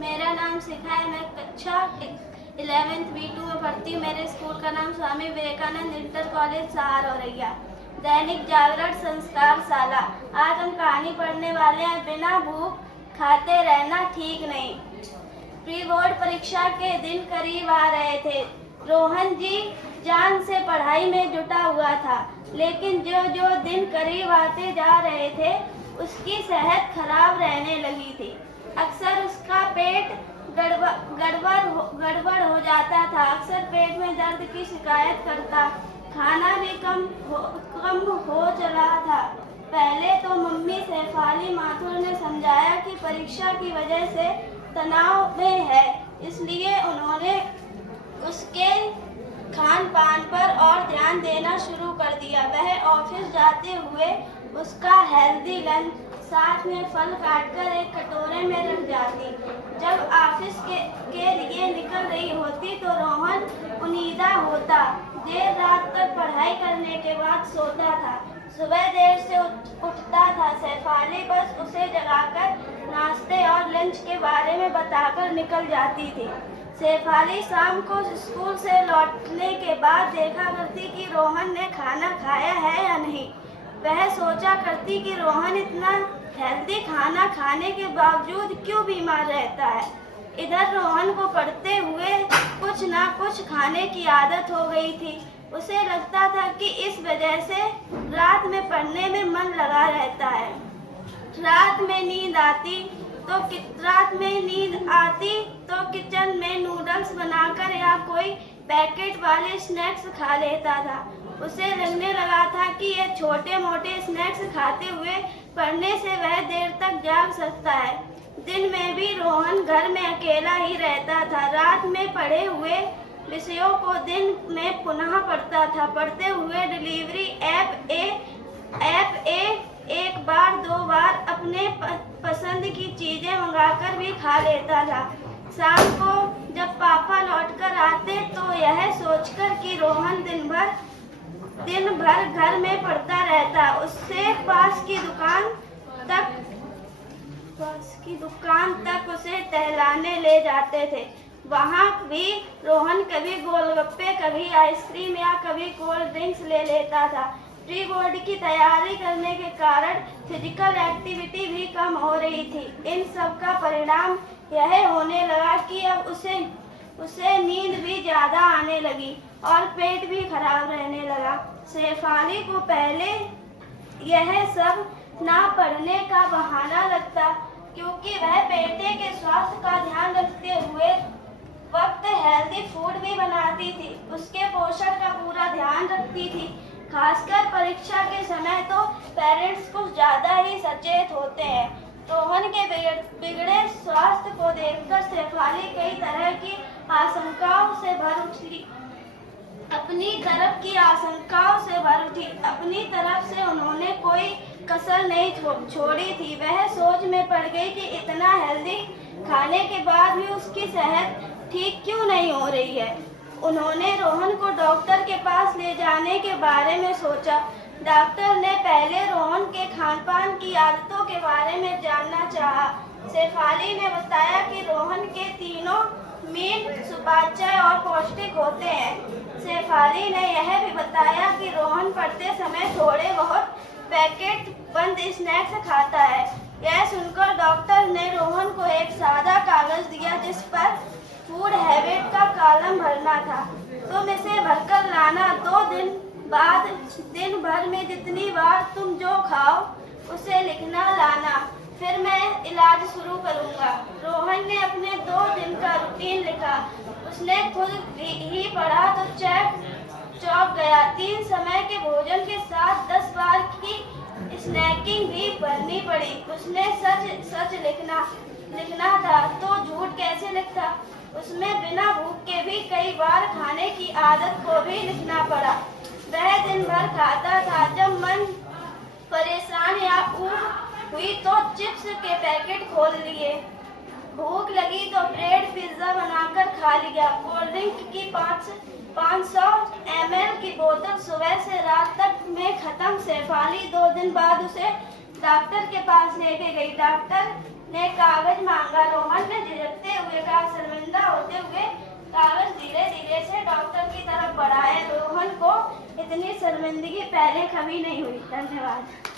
मेरा नाम शिखा है। मैं कक्षा 11th B2 में पढ़ती हूँ। मेरे स्कूल का नाम स्वामी विवेकानंद इंटर कॉलेज सहार औरैया। दैनिक जागरण संस्कार शाला। आज हम कहानी पढ़ने वाले हैं, बिना भूख खाते रहना ठीक नहीं। प्री बोर्ड परीक्षा के दिन करीब आ रहे थे। रोहन जी जान से पढ़ाई में जुटा हुआ था, लेकिन जो जो दिन करीब आते जा रहे थे उसकी सेहत खराब रहने लगी थी। अक्सर उसका पेट गड़बड़ हो जाता था। अक्सर पेट में दर्द की शिकायत करता। खाना भी कम हो चला था। पहले तो मम्मी शेफाली माथुर ने समझाया कि परीक्षा की वजह से तनाव में है, इसलिए उन्होंने उसके खान पान पर और ध्यान देना शुरू कर दिया। वह ऑफिस जाते हुए उसका हेल्दी लंच साथ में फल काटकर एक कटोरे में रख जाती। जब ऑफिस के लिए निकल रही होती तो रोहन उनीदा होता। देर रात तक पढ़ाई करने के बाद सोता था। सुबह देर से उठता था। शेफाली बस उसे जगाकर नाश्ते और लंच के बारे में बताकर निकल जाती थी। शेफाली शाम को स्कूल से लौटने के बाद देखा करती कि रोहन ने खाना खाया है या नहीं। वह सोचा करती कि रोहन इतना हेल्दी खाना खाने के बावजूद क्यों बीमार रहता है। इधर रोहन को पढ़ते हुए कुछ ना कुछ खाने की आदत हो गई थी। उसे लगता था कि इस वजह से रात में पढ़ने में मन लगा रहता है। रात में नींद आती तो किचन में नूडल्स बनाकर या कोई पैकेट वाले स्नैक्स खा लेता था। उसे लगने लगा था कि ये छोटे मोटे स्नैक्स खाते हुए पढ़ने से वह देर तक जाग सकता है। दिन में भी रोहन घर में अकेला ही रहता था। रात में पढ़े हुए विषयों को दिन में पुनः पढ़ता था। पढ़ते हुए डिलीवरी ऐप एक बार दो बार अपने पसंद की चीजें मंगाकर भी खा लेता था। शाम को जब पापा लौटकर आते तो यह सोचकर कि रोहन दिन भर घर में पढ़ता रहता, उससे पास की दुकान तक उसे टहलाने ले जाते थे। वहाँ भी रोहन कभी गोलगप्पे, कभी आइसक्रीम या कभी कोल्ड ड्रिंक्स ले लेता था। प्री बोर्ड की तैयारी करने के कारण फिजिकल एक्टिविटी भी कम हो रही थी। इन सब का परिणाम यह होने लगा कि अब उसे नींद भी ज्यादा आने लगी और पेट भी खराब रहने लगा। शेफाली को पहले यह सब ना पढ़ने का बहाना लगता, क्योंकि वह बेटे के स्वास्थ्य का ध्यान रखते हुए वक्त हेल्दी फूड भी बनाती थी। उसके पोषण का पूरा ध्यान रखती थी। खासकर परीक्षा के समय तो पेरेंट्स कुछ ज्यादा ही सचेत होते हैं। रोहन के बिगड़े स्वास्थ्य को देखकर शेफाली कई तरह की आशंकाओं से भर उठी। अपनी तरफ से उन्होंने कोई कसर नहीं छोड़ी थी। वह सोच में पड़ गई कि इतना हेल्दी खाने के बाद भी उसकी सेहत ठीक क्यों नहीं हो रही है। उन्होंने रोहन को डॉक्टर के पास ले जाने के बारे में सोचा। डॉक्टर ने पहले रोहन के खान-पान की आदतों के बारे में जानना चाहा। शेफाली ने बताया कि रोहन के तीनों मील सुपाच्य और पौष्टिक होते हैं। शेफाली ने यह भी बताया कि रोहन पढ़ते समय थोड़े बहुत पैकेट बंद स्नैक्स खाता है। यह सुनकर डॉक्टर ने रोहन को एक सादा कागज दिया जिस पर फूड हैबिट का कॉलम भरना था। तुम इसे भरकर लाना। 2 दिन बाद दिन भर में जितनी बार तुम जो खाओ उसे लिखना लाना, फिर मैं इलाज शुरू करूंगा। रोहन ने अपने 2 दिन का रूटीन लिखा। उसने खुद ही पढ़ा तो चौंक गया। 3 समय के भोजन के साथ 10 बार की स्नैकिंग भी भरनी पड़ी। उसने सच लिखना था तो झूठ कैसे लिखता। उसमें बिना भूख के भी कई बार खाने की आदत को भी लिखना पड़ा। वह दिन भर खाता था। जब मन परेशान या ऊब हुई तो चिप्स के पैकेट खोल लिए। भूख लगी तो ब्रेड पिज्जा बनाकर खा लिया। कोल्ड ड्रिंक की 500 ml की बोतल सुबह से रात तक में खत्म। शेफाली 2 दिन बाद उसे डॉक्टर के पास लेके गई। डॉक्टर ने कागज मांगा। रोहन ने झिझकते डॉक्टर की तरफ बढ़ाए। रोहन को इतनी शर्मिंदगी पहले कभी नहीं हुई। धन्यवाद।